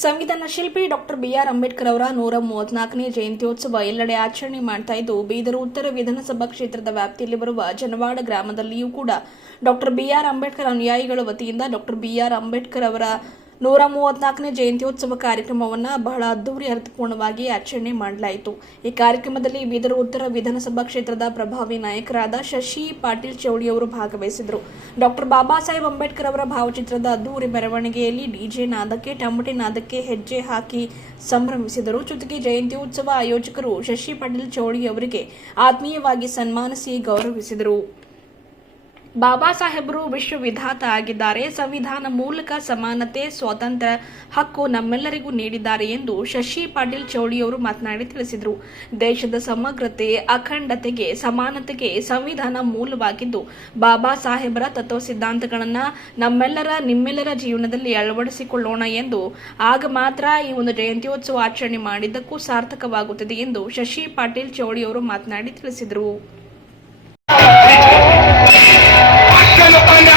ಸಂವಿಧಾನ ಶಿಲ್ಪಿ doctor B R Ambedkar ಅವರ ನೂರ ಮೂವತ್ನಾಲ್ಕನೇ ಜಯಂತ್ಯೋತ್ಸವ ಎಲ್ಲೆಡೆ ಆಚರಣೆ ಮಾಡ್ತಾ ಇದ್ದು, ಬೀದರು ಉತ್ತರ ವಿಧಾನಸಭಾ ಕ್ಷೇತ್ರದ ವ್ಯಾಪ್ತಿಯಲ್ಲಿ ಬರುವ ಜನವಾಡ ಗ್ರಾಮದಲ್ಲಿಯೂ ಕೂಡ ಡಾಕ್ಟರ್ ಬಿಆರ್ ಅಂಬೇಡ್ಕರ್ ಅನುಯಾಯಿಗಳ ವತಿಯಿಂದ ಡಾಕ್ಟರ್ ಬಿಆರ್ ಅಂಬೇಡ್ಕರ್ ಅವರ ನೂರ ಮೂವತ್ನಾಲ್ಕನೇ ಜಯಂತ್ಯೋತ್ಸವ ಕಾರ್ಯಕ್ರಮವನ್ನು ಬಹಳ ಅದ್ದೂರಿ ಅರ್ಥಪೂರ್ಣವಾಗಿ ಆಚರಣೆ ಮಾಡಲಾಯಿತು. ಈ ಕಾರ್ಯಕ್ರಮದಲ್ಲಿ ಬೀದರ್ ಉತ್ತರ ವಿಧಾನಸಭಾ ಕ್ಷೇತ್ರದ ಪ್ರಭಾವಿ ನಾಯಕರಾದ ಶಶಿ ಪಾಟೀಲ್ ಚೌಡಿ ಅವರು ಭಾಗವಹಿಸಿದರು. ಡಾಕ್ಟರ್ ಬಾಬಾ ಸಾಹೇಬ್ ಅಂಬೇಡ್ಕರ್ ಅವರ ಭಾವಚಿತ್ರದ ಅದ್ದೂರಿ ಮೆರವಣಿಗೆಯಲ್ಲಿ ಡಿಜೆ ನಾದಕ್ಕೆ, ಟಮಟೆ ನಾದಕ್ಕೆ ಹೆಜ್ಜೆ ಹಾಕಿ ಸಂಭ್ರಮಿಸಿದರು. ಜೊತೆಗೆ ಜಯಂತ್ಯೋತ್ಸವ ಆಯೋಜಕರು ಶಶಿ ಪಾಟೀಲ್ ಚೌಡಿ ಅವರಿಗೆ ಆತ್ಮೀಯವಾಗಿ ಸನ್ಮಾನಿಸಿ ಗೌರವಿಸಿದರು. ಬಾಬಾ ಸಾಹೇಬರು ವಿಶ್ವವಿಧಾತ ಆಗಿದ್ದಾರೆ. ಸಂವಿಧಾನ ಮೂಲಕ ಸಮಾನತೆ, ಸ್ವಾತಂತ್ರ್ಯ ಹಕ್ಕು ನಮ್ಮೆಲ್ಲರಿಗೂ ನೀಡಿದ್ದಾರೆ ಎಂದು ಶಶಿ ಪಾಟೀಲ್ ಚೌಳಿಯವರು ಮಾತನಾಡಿ ತಿಳಿಸಿದರು. ದೇಶದ ಸಮಗ್ರತೆ, ಅಖಂಡತೆಗೆ ಸಮಾನತೆಗೆ ಸಂವಿಧಾನ ಮೂಲವಾಗಿದ್ದು, ಬಾಬಾ ಸಾಹೇಬರ ತತ್ವ ಸಿದ್ಧಾಂತಗಳನ್ನು ನಮ್ಮೆಲ್ಲರ, ನಿಮ್ಮೆಲ್ಲರ ಜೀವನದಲ್ಲಿ ಅಳವಡಿಸಿಕೊಳ್ಳೋಣ ಎಂದು ಆಗ ಮಾತ್ರ ಈ ಒಂದು ಜಯಂತ್ಯೋತ್ಸವ ಆಚರಣೆ ಮಾಡಿದ್ದಕ್ಕೂ ಸಾರ್ಥಕವಾಗುತ್ತದೆ ಎಂದು ಶಶಿ ಪಾಟೀಲ್ ಚೌಳಿಯವರು ಮಾತನಾಡಿ ತಿಳಿಸಿದರು. Final, final.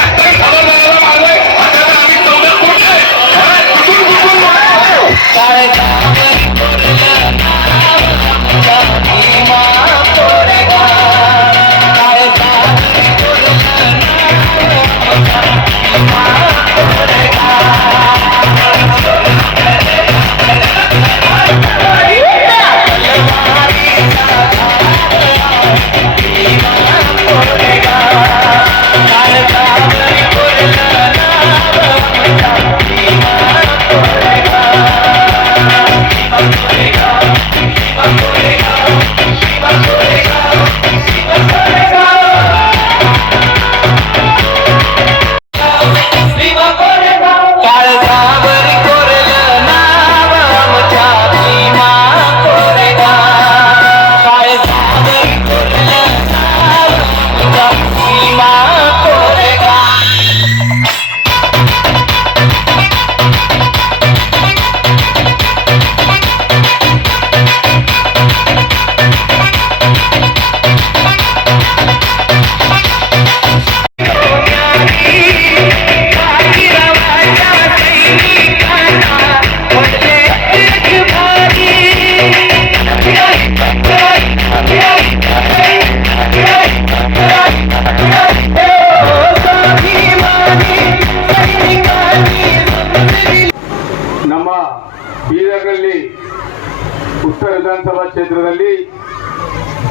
ಉತ್ತರ ವಿಧಾನಸಭಾ ಕ್ಷೇತ್ರದಲ್ಲಿ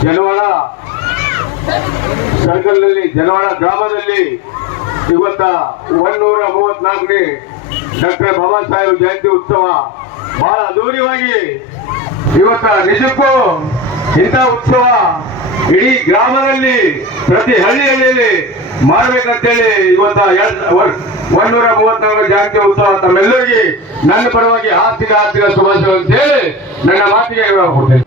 ಜನವಾಡ ಸರ್ಕಲ್ನಲ್ಲಿ ಜನವಾಡ ಗ್ರಾಮದಲ್ಲಿ ಇವತ್ತ ಒಂದೂರ ಮೂವತ್ನಾಲ್ಕನೇ ಡಾಕ್ಟರ್ ಬಾಬಾ ಸಾಹೇಬ್ ಜಯಂತಿ ಉತ್ಸವ ಬಹಳ ಅದ್ದೂರಿಯಾಗಿ ಇವತ್ತ ನಿಜಕ್ಕೂ ಇಂಥ ಉತ್ಸವ ಇಡೀ ಗ್ರಾಮದಲ್ಲಿ ಪ್ರತಿ ಹಳ್ಳಿಯಲ್ಲಿ ಮಾಡ್ಬೇಕಂತೇಳಿ ಇವತ್ತ ಒಂದೂರ ಮೂವತ್ನಾಲ್ಕು ಜಾತಿ ಉತ್ಸವ ತಮ್ಮೆಲ್ಲರಿಗೆ ನನ್ನ ಪರವಾಗಿ ಆರ್ಥಿಕ ಆರ್ಥಿಕ ಶುಭಾಶಯ ಅಂತೇಳಿ ನನ್ನ ಮಾತಿಗೆ ಕೊಡ್ತೇನೆ.